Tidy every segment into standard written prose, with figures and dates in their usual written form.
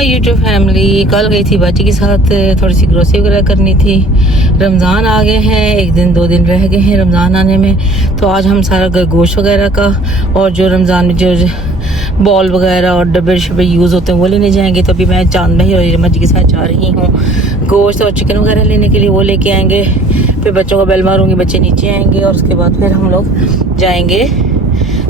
My YouTube family. कल गई थी बाजी के साथ, थोड़ी सी ग्रोसरी वगैरह करनी थी। रमज़ान आ गए हैं, 1 दिन 2 दिन रह गए हैं रमज़ान आने में। तो आज हम सारा गोश्त वगैरह का और जो रमज़ान में जो बॉल वगैरह और डब्बे शब्बे यूज़ होते हैं वो लेने जाएंगे। तो अभी मैं चांद भाई और रमा जी के साथ जा रही हूँ गोश्त और चिकन वगैरह लेने के लिए, वो लेके आएंगे। फिर बच्चों को बेल मारूंगी, बच्चे नीचे आएंगे और उसके बाद फिर हम लोग जाएंगे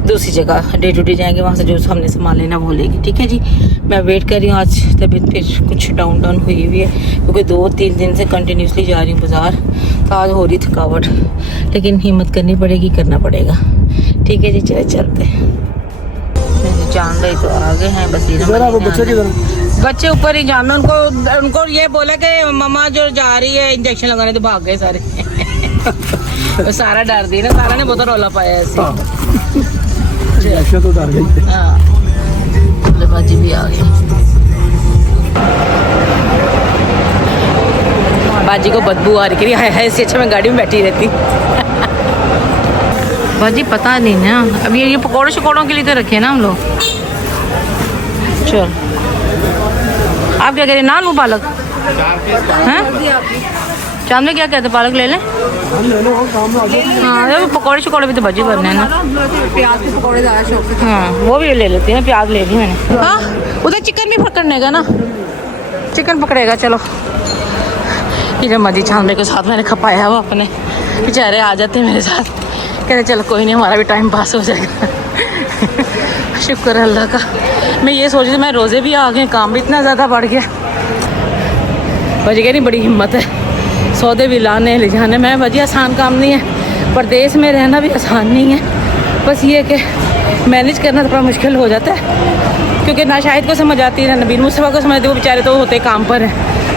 दूसरी जगह, डे टू डे जाएंगे। वहाँ से जो हमने सामान लेना वो लेगी। ठीक है जी, मैं वेट कर रही हूँ। आज तबीयत फिर कुछ डाउन हुई हुई है क्योंकि 2-3 दिन से कंटिन्यूसली जा रही हूँ बाज़ार। तो आज हो रही थकावट, लेकिन हिम्मत करनी पड़ेगी, करना पड़ेगा। ठीक है जी, चले चलते हैं। चांद भाई तो आ गए हैं, बस बच्चे ऊपर ही जाना। उनको ये बोला कि मम्मा जो जा रही है इंजेक्शन लगाने, तो भाग गए सारे। तो सारा डर दी ना, सारा ने बहुत रौला पाया ऐसे। तो डर गई। हाँ, बाजी भी आ गई। बाजी को बदबू आ रही, है इससे अच्छा मैं गाड़ी में बैठी रहती। बाजी पता नहीं ना, अब ये पकौड़े शकौड़ों के लिए तो रखे ना हम लोग। चल, आप क्या कह रहे, नान वो पालक हैं? चांद में क्या कहते, पालक ले लें? हाँ, पकौड़े शकौड़े भी तो बाजी करने हैं ना। प्याज के पकौड़े ज़्यादा शौक है। हाँ, वो भी ले लेती हैं, प्याज ले ली मैंने। हाँ, उधर चिकन भी पकड़ने का ना, चिकन पकड़ेगा। चलो, इधर मजी चांद के साथ मैंने खपाया वो अपने, बेचारे आ जाते मेरे साथ, कहते चलो कोई नहीं, हमारा भी टाइम पास हो जाएगा। शुक्र है अल्लाह का। मैं ये सोच रही थी, मैं रोज़े भी आ गए, काम भी इतना ज़्यादा बढ़ गया। बाजी कह रही बड़ी हिम्मत है सौदे भी लाने ले जाने में। बाजी आसान काम नहीं है, परदेश में रहना भी आसान नहीं है। बस ये कि मैनेज करना थोड़ा मुश्किल हो जाता है, क्योंकि ना शाहिद को समझ आती है ना नबील मुस्तफ़ा को समझ आती है। वो बेचारे तो होते काम पर हैं,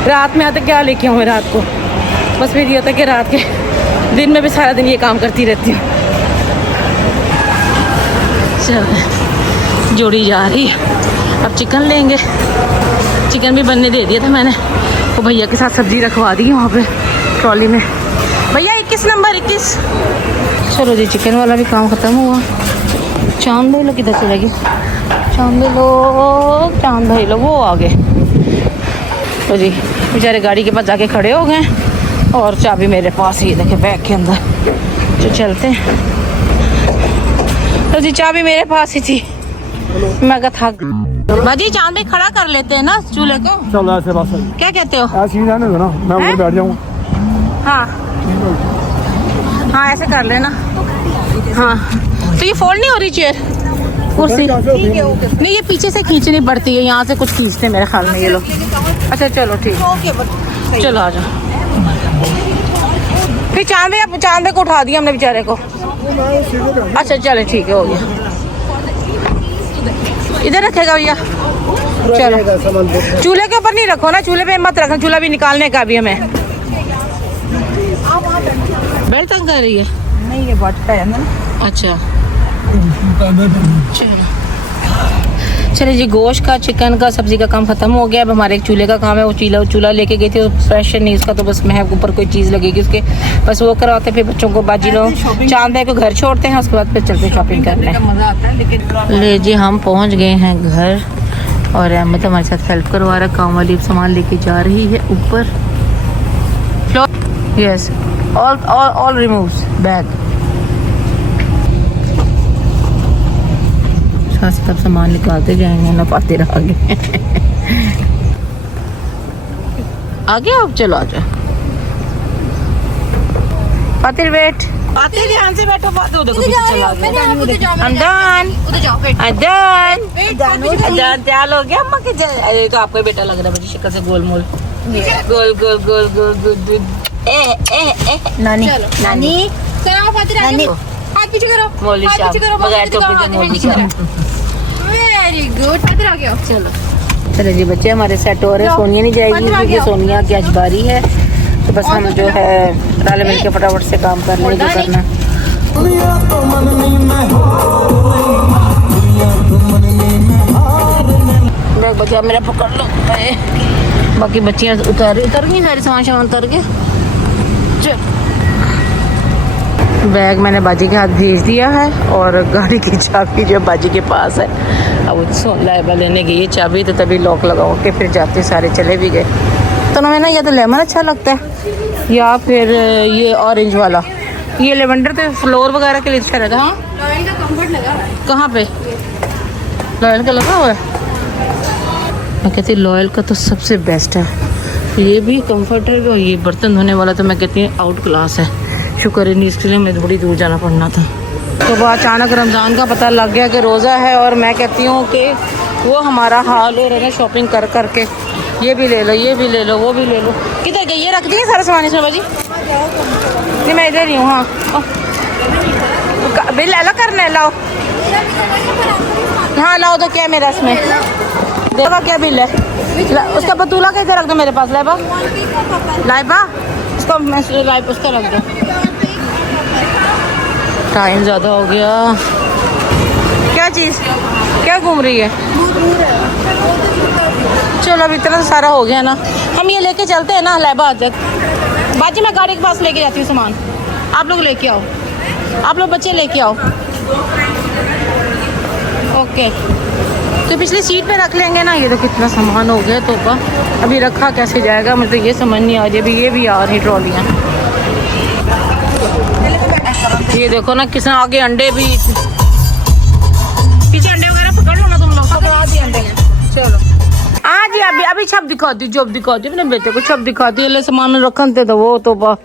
रात में आते क्या लेके आऊँ मैं रात को। बस फिर ये होता है कि रात के दिन में भी सारा दिन ये काम करती रहती हूँ। चल, जोड़ी जा रही है। अब चिकन लेंगे, चिकन भी बनने दे दिया था मैंने। तो भैया के साथ सब्जी रखवा दी वहाँ पे ट्रॉली में। भैया 21 नंबर 21। चलो जी, चिकन वाला भी काम ख़त्म हुआ। चांद भाई लोग किधर चले गए? चांद भाई लोग वो आ गए। तो जी बेचारे गाड़ी के पास जाके खड़े हो गए और चाबी मेरे पास ही देखे बैग के अंदर। जो चलते हैं। तो जी चाबी मेरे पास ही थी, मैं कहा थक। बाजी चांद भाई खड़ा कर लेते हैं ना चूल्हे को। चलो ऐसे बस, क्या कहते हो? ऐसे ही जाने दो ना, मैं ऊपर बैठ जाऊंगा। हाँ हाँ, ऐसे कर लेना। हाँ, तो ये फोल्ड नहीं हो रही चेयर, कुर्सी? नहीं, ये पीछे से खींचनी पड़ती है, यहाँ से कुछ खींचते मेरे ख्याल में ये लोग। अच्छा चलो ठीक, चलो आ जाओ। फिर चांद को उठा दिया हमने बेचारे को। अच्छा चलो ठीक है, हो गया। इधर रखेगा भैया? चलो, चूल्हे के ऊपर नहीं रखो ना, चूल्हे पे मत रखना, चूल्हा भी निकालने का भी हमें। बेल्ट तंग कर रही है? नहीं, ये बट है ना। अच्छा चलिए जी, गोश्त का, चिकन का, सब्जी का काम खत्म हो गया। अब हमारे एक चूल्हे का काम है, वो चूल्हा लेके गई थी, फ्रेश नहीं उसका, तो बस महक ऊपर कोई चीज़ लगेगी उसके, बस वो करवाते। फिर बच्चों को बाजी लोग चांद भाई को घर छोड़ते हैं, उसके बाद फिर चलते शॉपिंग करने। मज़ा आता है लेकिन। ले जी, हम पहुंच गए हैं घर और अहमद हमारे साथ हेल्प करवा रहा है, काम वाली सामान लेके जा रही है ऊपर। Yes, all removes bag. तब सामान निकालते जाएंगे ना, पाते रह गए। आ गया अब, चलो आ जाओ। पातिर वेट, पातिर ध्यान से बैठो। देखो चला तैयार हो गया। अम्मा के ये तो आपका बेटा लग रहा है मुझे शक्ल से, गोल मोल, गोल गोल गोल गोल गोल। नानी नानी नानी, हाथ पीछे करो, मोली बगैर टोपी के मोली करो। वेरी गुड, इधर आ गया। चलो जी बच्चे हमारे सेट हो रहे हैं। सोनिया नहीं जाएगी क्योंकि सोनिया की आज बारी है, तो बस हम जो है रल मिल के फटाफट से काम कर लेंगे जो करना। बैग बचा मेरा पकड़ लो। बाकी बच्चियाँ उतर गई, सारे सामान उतर के। बैग मैंने बाजी के हाथ भेज दिया है और गाड़ी की चाबी जो बाजी के पास है। अब उसको लाइबा लेने गई है चाबी, तो तभी लॉक लगाओ के फिर जाते सारे चले भी गए। तो हमें ना या तो लेमन अच्छा लगता है या फिर ये ऑरेंज वाला। ये लेवेंडर तो फ्लोर वगैरह के लिए अच्छा रहता है। हाँ लॉयल का कंफर्ट लगा हुआ है। कहाँ पे? लॉयल का लगा हुआ है। मैं कहती लॉयल का तो सबसे बेस्ट है, ये भी कंफर्टर भी, और ये बर्तन धोने वाला तो मैं कहती हूँ आउट क्लास है। शुक्र है नहीं, इसके लिए मुझे थोड़ी दूर जाना पड़ना था। तो वो अचानक रमज़ान का पता लग गया कि रोज़ा है, और मैं कहती हूँ कि वो हमारा हाल हो रहा है शॉपिंग कर करके। ये भी ले लो, ये भी ले लो, वो भी ले लो। किधर गई? ये रख दिए सारा सामान इसमें बाजी? नहीं मैं इधर ही हूँ। हाँ बिल अलग करना है, लाओ। हाँ लाओ, तो क्या मेरा इसमें देखो क्या बिल है। उसका बतूला कैसे रख दो मेरे पास? लाइबा लाइबा उसका लाइबा उसका रख दो। टाइम ज़्यादा हो गया। क्या चीज़ क्या घूम रही है? चलो अब इतना सारा हो गया ना, हम ये लेके चलते हैं ना लाइबा आज तक। बाजी मैं गाड़ी के पास लेके जाती हूँ सामान, आप लोग लेके आओ, आप लोग बच्चे लेके आओ। ओके तो पिछली सीट पे रख लेंगे ना। ये तो कितना सामान हो गया तो अभी रखा कैसे जाएगा, मुझे तो ये समझ नहीं आ रही। अभी ये भी आ रही ट्रॉलियाँ। ये देखो ना किसने आगे अंडे भी, पीछे अंडे वगैरह पकड़ लो ना तुम लोग। अंडे चलो हाँ जी। अभी अभी छप दिखाती, जब दिखाती अपने बेटे को छप दिखाती है। सामान रखन थे तो वो तो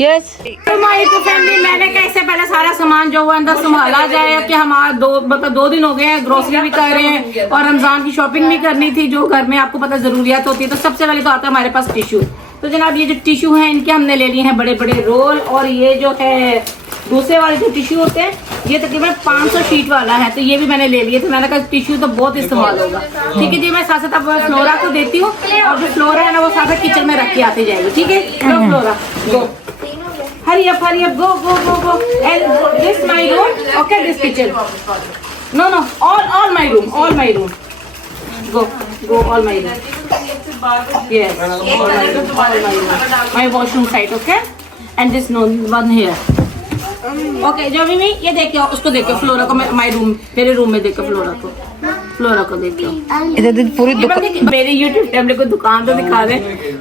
यस हमारी तो फैमिली। मैंने कैसे पहले सारा सामान जो हुआ अंदर संभाला जाए कि हमारा 2 दिन हो गए हैं, ग्रोसरी भी कर रहे हैं और रमजान की शॉपिंग भी करनी थी जो घर में आपको पता जरूरियात होती है। तो सबसे पहले तो आता है हमारे पास टिश्यू। तो जनाब ये जो टिश्यू है इनके हमने ले लिए हैं बड़े बड़े रोल, और ये जो है दूसरे वाले जो टिश्यू होते हैं ये तकरीबन 500 शीट वाला है, तो ये भी मैंने ले लिया। तो मैंने कहा टिश्यू तो बहुत इस्तेमाल होगा। ठीक है जी, मैं साथ साथ अब फ्लोरा को देती हूँ, और जो फ्लोरा है ना वो साथ किचन में रख के आती जाएगी। ठीक है flora go, hurry up, go, and this my room, okay, this kitchen, no, all my room, go, all my room, yes, all my room, my washroom side, okay, and this no one here, okay, जो भी ये देख के आओ, उसको देख के flora को, my room, मेरे रूम में देख के फ्लोरा को देख के इधर पूरी दुकान। मेरी यूट्यूब फैमिली को दुकान तो दिखा दे।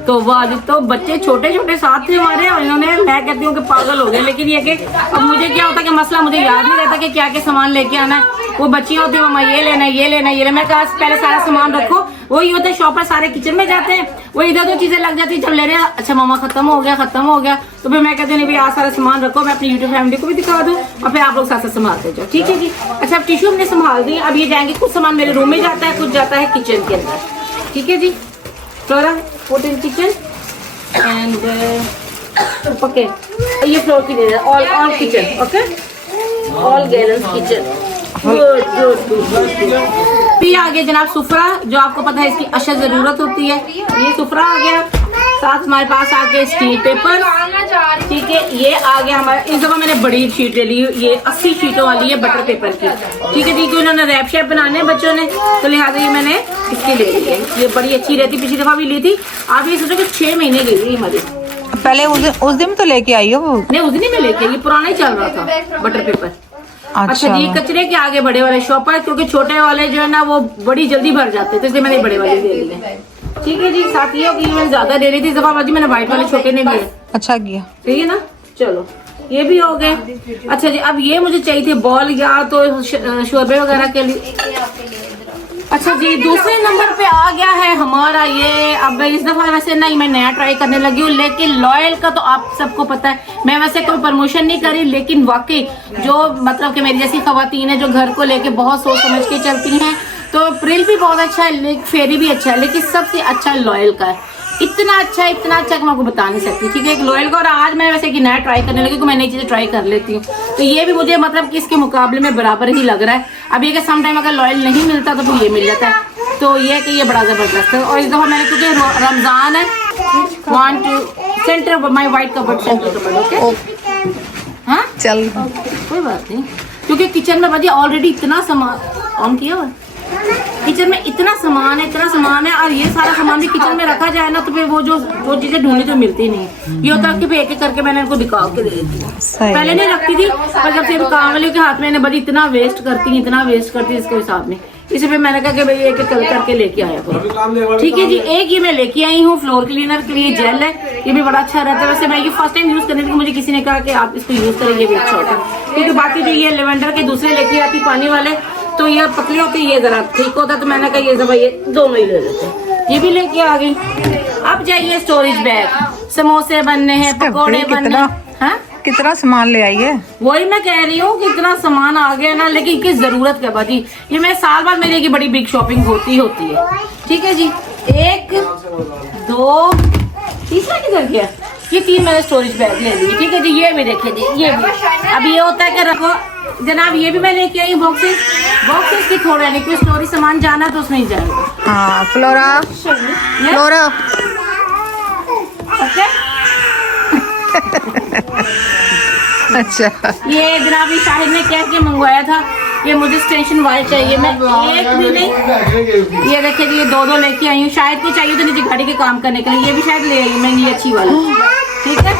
तो वो आज तो बच्चे छोटे छोटे साथ थे हमारे, और इन्होंने मैं कहती हूँ कि पागल हो गए। लेकिन ये कि अब मुझे क्या होता कि मसला मुझे याद नहीं रहता कि क्या क्या सामान लेके आना है। वो बच्चियाँ होती है मम्मा ये लेना ये लेना ये लेना। मैं कहा पहले सारा सामान रखो। वही होते शॉपर सारे किचन में जाते हैं, वो इधर उधर चीजें लग जाती है। जब ले रहे हैं अच्छा मम्मा खत्म हो गया, तो फिर मैं कहती हूँ नहीं भैया सारा सामान रखो, मैं अपनी यूट्यूब फैमिली को भी दिखा दूँ और फिर आप लोग साथ साथ संभालते जाओ। ठीक है जी। अच्छा अब टिश्यू हमने संभाल दी। अब ये जाएंगे, कुछ सामान मेरे रूम में जाता है, कुछ जाता है किचन के अंदर। ठीक है जी। Flora put in kitchen and okay ये फ्लोर की ले all kitchen, okay all gallons kitchen. फिर आगे जनाब सुफरा, जो आपको पता है इसकी अशद जरूरत होती है। ये सुफरा आ गया, साथ हमारे पास आ गया स्टील पेपर। ठीक है ये आ गया हमारा। इस दफा मैंने बड़ी शीट ले ली, ये 80 शीटों वाली है बटर पेपर की। ठीक है जी, क्योंकि उन्होंने रैप शेप बनाने बच्चों ने, तो लिहाजा ये मैंने इसकी ले ली है। ये बड़ी अच्छी रहती, पिछली दफा भी ली थी। आप ये सोचो कि 6 महीने गई हुई हमारी। पहले उस दिन तो लेके आई हो वो? नहीं उस दिन ही मैं लेके आई, ये पुराना ही चल रहा था बटर पेपर। अच्छा जी, कचरे के आगे बड़े वाले शॉपर, क्योंकि छोटे वाले जो है ना वो बड़ी जल्दी भर जाते हैं, तो इसलिए मैंने बड़े वाले ले लिए। ठीक है जी। साथ ये कि मैंने ज्यादा ले ली थी इस दफा बाजी, मैंने व्हाइट वाले छोटे नहीं लिए। अच्छा किया। ठीक है ना। चलो ये भी हो गए। अच्छा जी, अब ये मुझे चाहिए थे बॉल या तो शोरबे वगैरह के लिए। अच्छा जी, दूसरे नंबर पे आ गया है हमारा ये। अब इस दफा वैसे नहीं मैं नया ट्राई करने लगी हूँ, लेकिन लॉयल का तो आप सबको पता है। मैं वैसे कोई प्रमोशन नहीं करी, लेकिन वाकई जो मतलब कि मेरी जैसी खवातीन है जो घर को लेके बहुत सोच समझ के चलती हैं, तो प्रिल भी बहुत अच्छा है, फेरी भी अच्छा है, लेकिन सबसे अच्छा लॉयल का है। इतना अच्छा कि मैं आपको बता नहीं सकती। ठीक है, एक लॉयल का। और आज मैं वैसे कि नया ट्राई करने लगी, मैं नई चीजें ट्राई कर लेती हूँ, तो ये भी मुझे मतलब कि इसके मुकाबले में बराबर ही लग रहा है। अब ये कि सम टाइम अगर लॉयल नहीं मिलता तो फिर ये मिल जाता है, तो ये है कि ये बड़ा जबरदस्त है। और इस दफा मैंने क्योंकि रमजान है, want to centre my white cupboard, centre cupboard. Okay हाँ चल कोई बात नहीं, क्योंकि किचन में बजे ऑलरेडी इतना सामान ऑन किया हुआ किचन में इतना सामान है और ये सारा सामान भी किचन में रखा जाए ना तो फिर वो चीजें ढूंढनी तो मिलती नहीं। ये होता है कि एक एक करके मैंने इनको दिखा के दे देती हूँ। पहले नहीं रखती थी पर जब से काम वाले के हाथ में बड़ी इतना वेस्ट करती इसके हिसाब में, इसे फिर मैंने कहा कि भाई एक एक करके लेके आया करो। ठीक है जी, एक ये मैं लेके आई हूँ फ्लोर क्लीनर के लिए जेल है, ये भी बड़ा अच्छा रहता है। वैसे मैं ये फर्स्ट टाइम यूज करने की मुझे किसी ने कहा कि आप इसको यूज करेंगे भी अच्छा होता है, क्योंकि बाकी जो ये लेवेंडर के दूसरे लेके आती पानी वाले तो ये पतली होती, ये जरा ठीक होता, तो मैंने कहा ये जब ये दोनों ही ले लेते हैं। ये भी लेके आ गई। अब जाइए स्टोरेज बैग, समोसे बनने हैं, पकौड़े बनने हैं। कितना सामान ले आई है? वही मैं कह रही हूँ कितना सामान आ गया ना, लेकिन किस जरूरत क्या बाजी। ये मैं साल बाद मेरे की बड़ी बिग शॉपिंग होती है। ठीक है जी, 1 2 तीसरा किधर गया? ये 3 मैंने स्टोरेज बैग ले लिए। ठीक है जी, ये भी देखिए जी, ये भी अब ये होता है कि रखो जनाब। ये भी मैं लेके आई बॉक्सेस की थोड़ा नहीं, कोई स्टोरेज सामान जाना तो उसमें ही जाएगा। हाँ फ्लोरा अच्छा, ये जनाब ये शाहिद ने कह के मंगवाया था, ये मुझे एक्सटेंशन वायर चाहिए। मैं एक भी नहीं, ये देखिए ये 2 लेके आई हूँ। शायद को चाहिए तो नीचे गाड़ी के काम करने के लिए, ये भी शायद ले आई मैं, ये अच्छी वाली। ठीक है,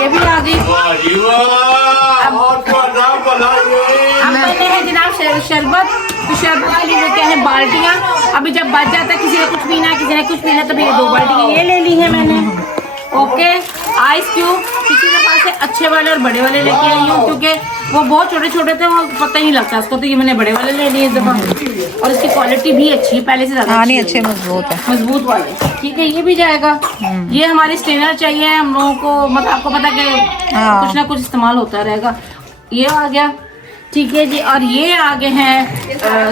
ये भी आ गई। अब मैंने है जनाब शरबत, तो शरबत के लिए क्या है बाल्टियाँ। अभी जब बच जाता है, किसी ने कुछ पीना किसी ने कुछ पीना, तो फिर 2 बाल्टियाँ ये ले ली है मैंने। ओके, आइस क्यूब किसी के पास से अच्छे वाले और बड़े वाले लेके आई हूँ, क्योंकि वो बहुत छोटे छोटे थे, वो पता ही नहीं लगता उसको, तो ये मैंने बड़े वाले ले लिए इस दफा। और इसकी क्वालिटी भी अच्छी है, पहले से ज्यादा अच्छे मजबूत वाले। ठीक है, ये भी जाएगा। ये हमारी स्ट्रेनर चाहिए हम लोगों को, मतलब आपको पता कि कुछ ना कुछ इस्तेमाल होता रहेगा। ये आ गया। ठीक है जी, और ये आगे हैं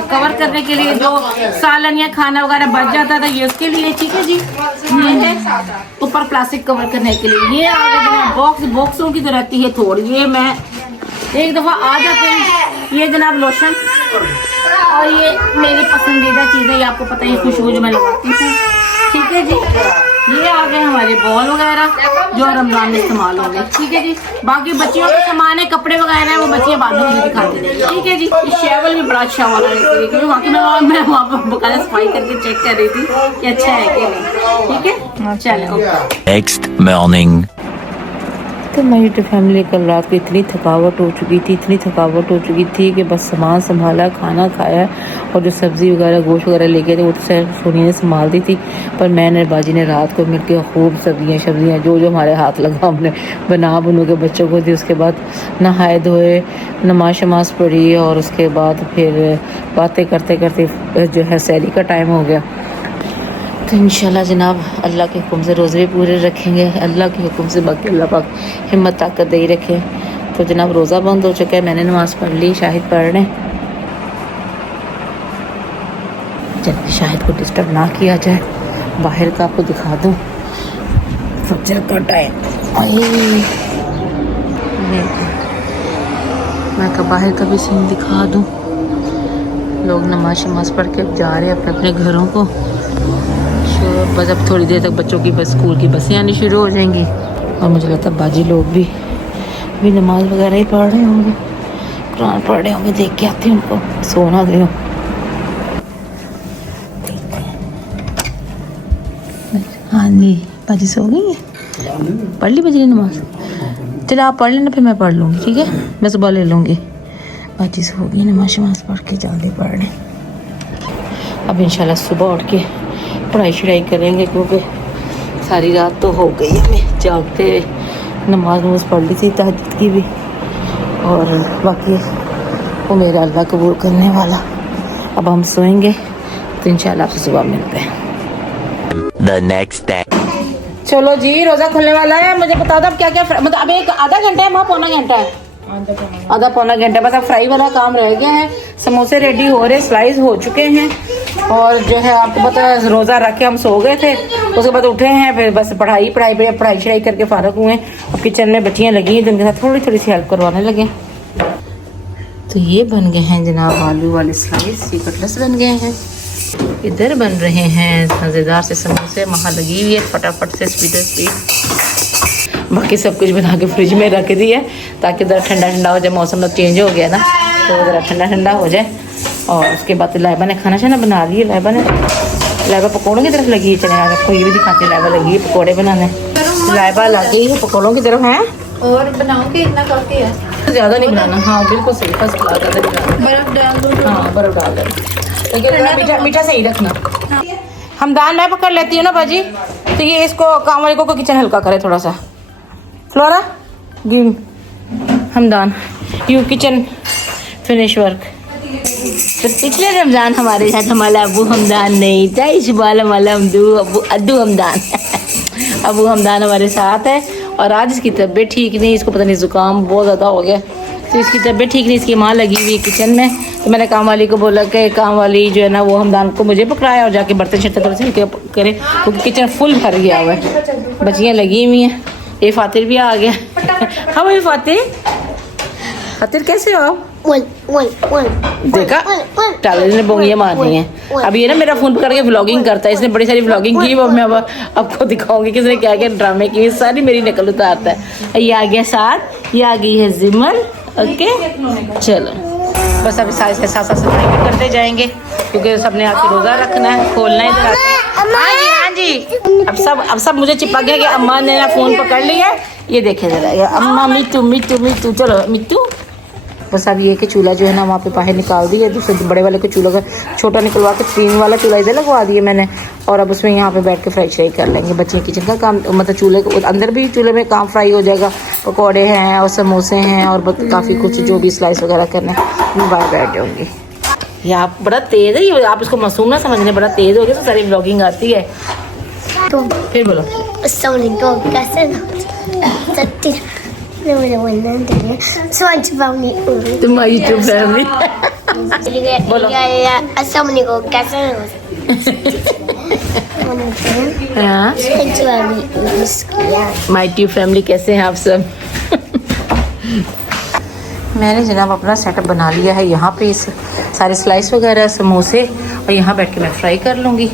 कवर करने के लिए, जो सालन या खाना वगैरह बच जाता था, ये उसके लिए। ठीक है जी, ये है ऊपर प्लास्टिक कवर करने के लिए। ये आगे बॉक्सों की तो रहती है थोड़ी, ये मैं एक दफा आ जाते हैं। ये जनाब लोशन, और ये मेरी पसंदीदा चीजें, ये आपको पता है खुशबू जो मैं लगाती हूँ। ठीक है जी, ये आ गए हमारे बॉल वगैरह जो रमजान में इस्तेमाल होंगे। ठीक है जी, बाकी बच्चियों के सामान है, कपड़े वगैरह है, वो बच्चियाँ बाद में मुझे दिखाते रहेंगे। ठीक है जी, ये शेवल भी बड़ा अच्छा वाला है, क्योंकि वहाँ की मैं वहाँ पर बकायदा सफाई करके चेक कर रही थी कि अच्छा है कि नहीं। ठीक है, चलो। Next morning. तो मेरी तो फैमिली कल रात को इतनी थकावट हो चुकी थी कि बस सामान संभाला, खाना खाया, और जो सब्ज़ी वगैरह गोश्त वगैरह लेके थे वो तो सोनी ने संभाल दी थी, पर मैंने बाजी ने रात को मिलकर खूब सब्जियाँ जो हमारे हाथ लगा हमने बना के बच्चों को दी। उसके बाद नहाए धोए, नमाज शमाज पढ़ी, और उसके बाद फिर बातें करते करते जो है सहरी का टाइम हो गया। तो इंशाल्लाह जनाब अल्लाह के हुक्म से रोज़े भी पूरे रखेंगे, अल्लाह के हुक्म से, बाकी अल्लाह पाक हिम्मत ताकत दे ही रखे। तो जनाब रोज़ा बंद हो चुका है, मैंने नमाज़ पढ़ ली, शाहिद पढ़ रहे। जब शाहिद को डिस्टर्ब ना किया जाए, बाहर का आपको दिखा दूँ फजर का टाइम। मैं का बाहर का भी सीन दिखा दूँ। लोग नमाज शमाज पढ़ के जा रहे हैं अपने अपने घरों को। बस अब थोड़ी देर तक बच्चों की बस स्कूल की बसें आनी शुरू हो जाएंगी, और मुझे लगता है बाजी लोग भी नमाज वगैरह ही पढ़ रहे होंगे, कुरान पढ़ रहे होंगे। देख के आती हूँ उनको, सोना दे। हाँ जी, बाजी सो गई है, पढ़ ली बाजी ने नमाज। चलो आप पढ़ लेना, फिर मैं पढ़ लूँगी। ठीक है, मैं सुबह ले लूँगी। बाजी सो गई, नमाज शमाज पढ़ के जल्दी पढ़ लें। अब इंशाल्लाह सुबह उठ के पढ़ाई शढ़ाई करेंगे, क्योंकि सारी रात तो हो गई हमें जागते। नमाज नमाज पढ़ ली थी तहज्जुद की भी, और बाकी वो मेरा अल्लाह कबूल करने वाला। अब हम सोएंगे, तो इंशाल्लाह आपसे सुबह मिलते हैं। The next day. चलो जी, रोज़ा खुलने वाला है। मुझे बता दो अब क्या क्या, मतलब अब एक आधा घंटा है, वहाँ पौना घंटा है, आधा पौना घंटा बस। अब फ्राई वाला काम रह गया है। समोसे रेडी हो रहे, स्लाइस हो चुके हैं, और जो है आपको पता है रोज़ा रख के हम सो गए थे, उसके बाद उठे हैं, फिर बस पढ़ाई शढ़ाई करके फारग हुए। अब किचन में बच्चियाँ लगी हैं, जिनके साथ थोड़ी सी हेल्प करवाने लगे। तो ये बन गए हैं जनाब आलू वाले स्लाइस, ये कटलेट्स बन गए हैं। इधर बन रहे हैं मज़ेदार से समोसे, वहाँ लगी हुई है फटाफट से स्पीड। बाकी सब कुछ बना के फ्रिज में रख दिया, ताकि ज़रा ठंडा हो जाए। मौसम अब चेंज हो गया ना, तो ज़रा ठंडा हो जाए। और उसके बाद लाइबा ने खाना शाना बना लिया। लाइबा पकौड़ों की तरफ लगी है। चले आपको ये भी दिखाते, लाइबा लगी है पकौड़े बनाने। लाइबा लग गई है पकौड़ों की तरफ है। और बनाओगे इतना काफी है, ज़्यादा नहीं बनाना। हाँ बिल्कुल सही, फर्स्ट क्लास ज़्यादा नहीं बनाना। बर्फ डाल दो। हाँ बर्फ डाल दो, लेकिन मीठा मीठा सही रखना। हम दाल मैं पकड़ लेती हूँ ना बाजी, तो ये इसको काम वाले को किचन हल्का करे थोड़ा सा। फ्लोरा गिन Hamdan you kitchen finish work. तो पिछले रमज़ान हमारे साथ हमारा अबू हमदान नहीं था, इस बार हमारा अद्दू हमदान अबू हमदान हमारे साथ है। और आज इसकी तबीयत ठीक नहीं, इसको पता नहीं ज़ुकाम बहुत ज़्यादा हो गया, तो इसकी तबीयत ठीक नहीं, इसकी माँ लगी हुई है किचन में। तो मैंने काम वाली को बोला कि काम वाली जो है ना वो हमदान को मुझे पकड़ाया और जाके बर्तन शर्तन थोड़े से करे, क्योंकि किचन फुल भर गया हुआ है, बच्चियाँ लगी हुई हैं। ये फातिर भी आ गया। हाँ भाई फातिर कैसे हो आप? देखा टाले ने बोंगियाँ मारनी है। अब ये ना मेरा फोन पकड़ के व्लॉगिंग करता है, इसने बड़ी सारी व्लॉगिंग की, वो मैं अब आपको दिखाऊंगी कि इसने क्या क्या ड्रामे किए, सारी मेरी नकल उतारता है। ये आ गया साथ, ये आ गई है जिमल। ओके चलो बस अभी साथ साथ सफाई करते जाएंगे, क्योंकि सबने आके रोज़ा रखना है, खोलना है इधर। हाँ जी अब सब मुझे चिपक गया कि अम्मा ने ना फ़ोन पकड़ लिया है। ये देखे जरा अम्मा मिट्टू चलो मिट्टू। बस अब ये कि चूल्हा जो है ना वहाँ पे बाहर निकाल दिया, दूसरे बड़े वाले को चूल्हा का छोटा निकलवा के 3 वाला चूल्हा इधर लगवा दिया मैंने। और अब उसमें यहाँ पे बैठ के फ्राई श्राई कर लेंगे। बच्चे किचन का काम, मतलब चूल्हे को अंदर भी चूल्हे में काम फ्राई हो जाएगा। पकौड़े हैं और समोसे हैं और काफ़ी कुछ जो भी स्लाइस वगैरह करने मैं बाहर बैठ जाऊँगी। ये आप बड़ा तेज़ है, ये आप इसको मासूम ना समझने, बड़ा तेज़ हो गया तो सारी व्लॉगिंग आती है। तो फिर बोलो कैसे तुम्हारी यूट्यूब फैमिली बोलो। माय ट्यूब फैमिली कैसे हैं आप सब? मैंने जनाब अपना सेटअप बना लिया है। यहाँ पे इस सारे स्लाइस वगैरह समोसे और यहाँ बैठ के मैं फ्राई कर लूँगी।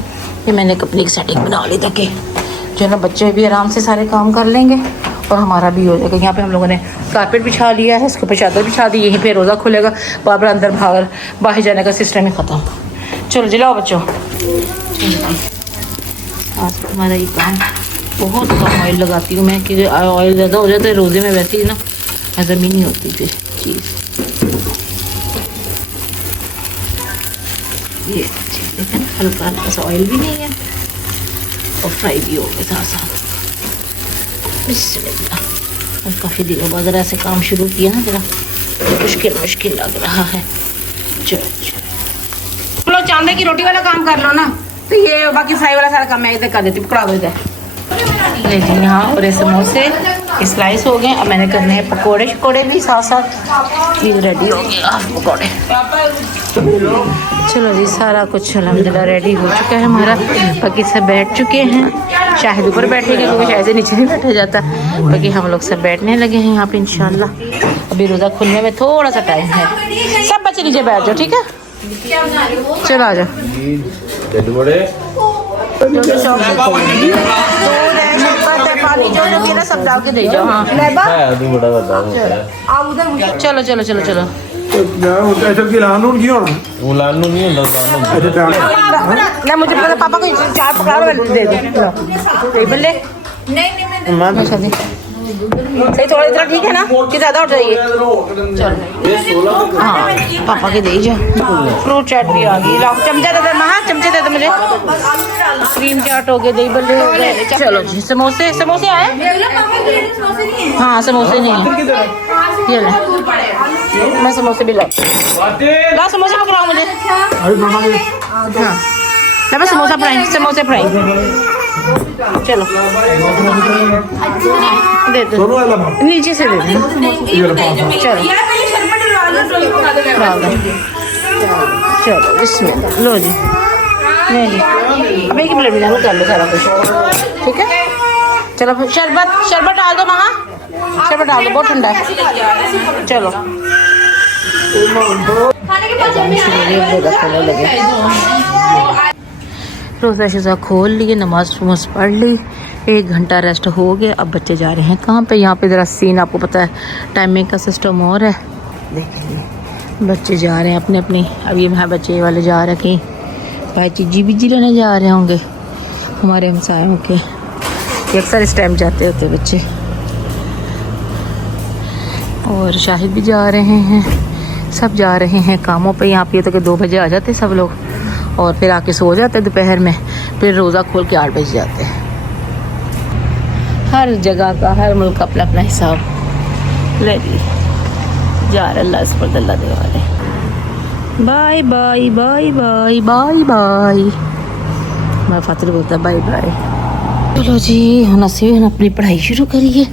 ये मैंने अपनी एक सेटिंग बना ली ताकि जो है ना बच्चे भी आराम से सारे काम कर लेंगे और हमारा भी हो जाएगा। यहाँ पे हम लोगों ने कारपेट बिछा लिया है, इसके ऊपर चादर बिछा दी, यहीं पे रोज़ा खुलेगा। बार अंदर बाहर जाने का सिस्टम ही ख़त्म। चलो जिलाओ बच्चों। आज हमारा ये काम बहुत कम ऑयल लगाती हूँ मैं, क्योंकि ऑयल ज़्यादा हो जाता है रोज़े में, वैसे ही ना हज़म ही नहीं होती फिर चीज़। ये देखें हल्का हल्का सा ऑयल भी नहीं है और फ्राई भी हो गया साथ साथ। और काफ़ी दिनों बाद ऐसे काम शुरू किया ना, जरा मुश्किल लग रहा है। चलो चांदे की रोटी वाला काम कर लो ना, तो ये बाकी फ्राई वाला सारा काम मैं इधर कर देती हूँ। पकड़ा दो इधर। जी यहाँ और समोसे स्लाइस हो गए। अब मैंने करने हैं पकोड़े भी साथ साथ। ये रेडी हो गए पकोड़े। चलो जी सारा कुछ अलहमदिल्ला रेडी हो चुका है हमारा। बाकी सब बैठ चुके हैं। शायद ऊपर बैठेंगे क्योंकि शायद नीचे नहीं बैठा जाता। बाकी हम लोग सब बैठने लगे हैं यहाँ पे इंशाल्लाह। अभी रोज़ा खुलने में थोड़ा सा टाइम है। सब बच्चे नीचे बैठ जाओ, ठीक है? चलो आ जाओ। पानी जो सब डाल के दे जाओ। हाँ चलो चलो चलो चलो। मुझे पता पापा को चार पकड़ा दे दो बल्ले। नहीं सही थोड़ा इतना ठीक है ना कि ज़्यादा उठ जाइए। चलो हाँ पापा के दे जाओ। फ्रूट चाट भी आ गई। लाओ चमचा दे दो। हाँ चमचे दे दो मुझे। क्रीम चाट हो गए, दही बल्ले हो गए। चलो जी समोसे आए। हाँ समोसे नहीं है। ये ले मैं समोसे भी ला समोसे पकड़ाओ मुझे। हाँ मैं समोसे फ्राई। चलो दे दो नीचे से दे दो। चलो बिस्मिल्लाह। लो जी नहीं जी अब एक प्लेट में कर लो सारा कुछ, ठीक है? चलो शरबत डाल दो वहाँ, शरबत डाल दो, बहुत ठंडा है। चलो रोज़ा शोज़ा खोल लिए, नमाज पढ़ ली, 1 घंटा रेस्ट हो गया। अब बच्चे जा रहे हैं कहाँ पे? यहाँ पे ज़रा सीन आपको पता है टाइमिंग का सिस्टम और है। देखेंगे बच्चे जा रहे हैं अपने अपनी। अब ये यहाँ बच्चे वाले जा रहे हैं कहीं भाई चीजी बिजी लेने जा रहे होंगे हमारे हमसायों के। ये अक्सर इस टाइम जाते होते बच्चे। और शाहिद भी जा रहे हैं, सब जा रहे हैं कामों पे। यहाँ पे तो कि 2 बजे आ जाते सब लोग और फिर आके सो जाते दोपहर में, फिर रोज़ा खोल के 8 बजे जाते हैं। हर जगह का, हर मुल्क का अपना अपना हिसाब। ले जी जा रहे अल्लाह इस पर अल्लाह दे वाले। Bye bye bye bye bye bye. मैं फातिल बोलता बाय बाय। चलो जी हम असी अपनी पढ़ाई शुरू करिए।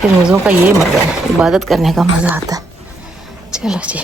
फिर रोज़ों का ये मज़ा है, इबादत करने का मज़ा आता है। चलो जी